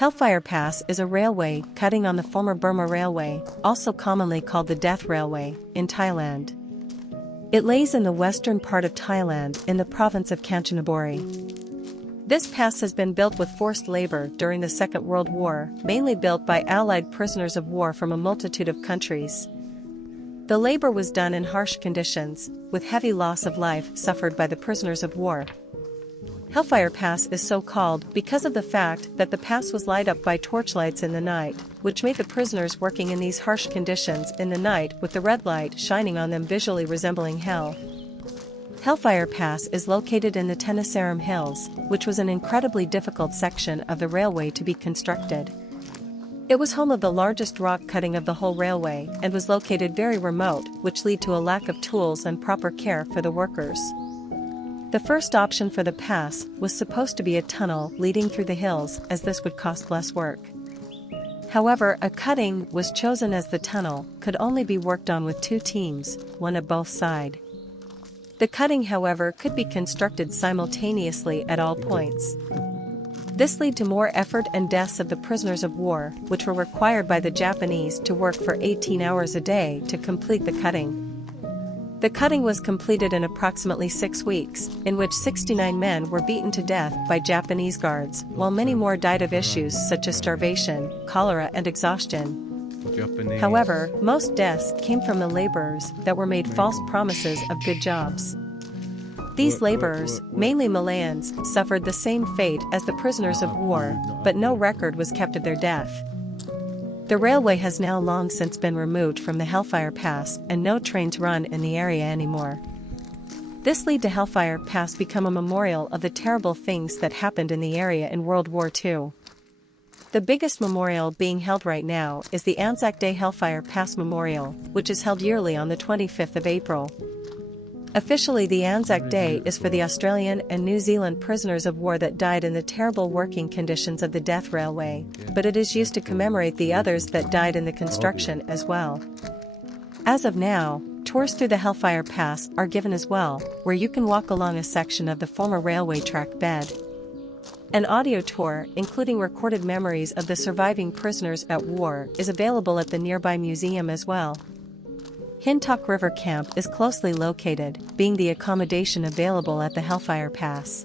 Hellfire Pass is a railway cutting on the former Burma Railway, also commonly called the Death Railway, in Thailand. It lays in the western part of Thailand in the province of Kanchanaburi. This pass has been built with forced labor during the Second World War, mainly built by Allied prisoners of war from a multitude of countries. The labor was done in harsh conditions, with heavy loss of life suffered by the prisoners of war. Hellfire Pass is so called because of the fact that the pass was lit up by torchlights in the night, which made the prisoners working in these harsh conditions in the night with the red light shining on them visually resembling hell. Hellfire Pass is located in the Tenasserim Hills, which was an incredibly difficult section of the railway to be constructed. It was home of the largest rock cutting of the whole railway and was located very remote, which led to a lack of tools and proper care for the workers. The first option for the pass was supposed to be a tunnel leading through the hills, as this would cost less work. However, a cutting was chosen as the tunnel could only be worked on with two teams, one at both sides. The cutting, however, could be constructed simultaneously at all points. This led to more effort and deaths of the prisoners of war, which were required by the Japanese to work for 18 hours a day to complete the cutting. The cutting was completed in approximately 6 weeks, in which 69 men were beaten to death by Japanese guards, while many more died of issues such as starvation, cholera and exhaustion. However, most deaths came from the laborers that were made false promises of good jobs. These laborers, mainly Malayans, suffered the same fate as the prisoners of war, but no record was kept of their death. The railway has now long since been removed from the Hellfire Pass and no trains run in the area anymore. This led to Hellfire Pass become a memorial of the terrible things that happened in the area in World War II. The biggest memorial being held right now is the Anzac Day Hellfire Pass Memorial, which is held yearly on the 25th of April. Officially, the Anzac Day is for the Australian and New Zealand prisoners of war that died in the terrible working conditions of the Death Railway, but it is used to commemorate the others that died in the construction as well. As of now, tours through the Hellfire Pass are given as well, where you can walk along a section of the former railway track bed. An audio tour, including recorded memories of the surviving prisoners at war, is available at the nearby museum as well. Hintok River Camp is closely located, being the accommodation available at the Hellfire Pass.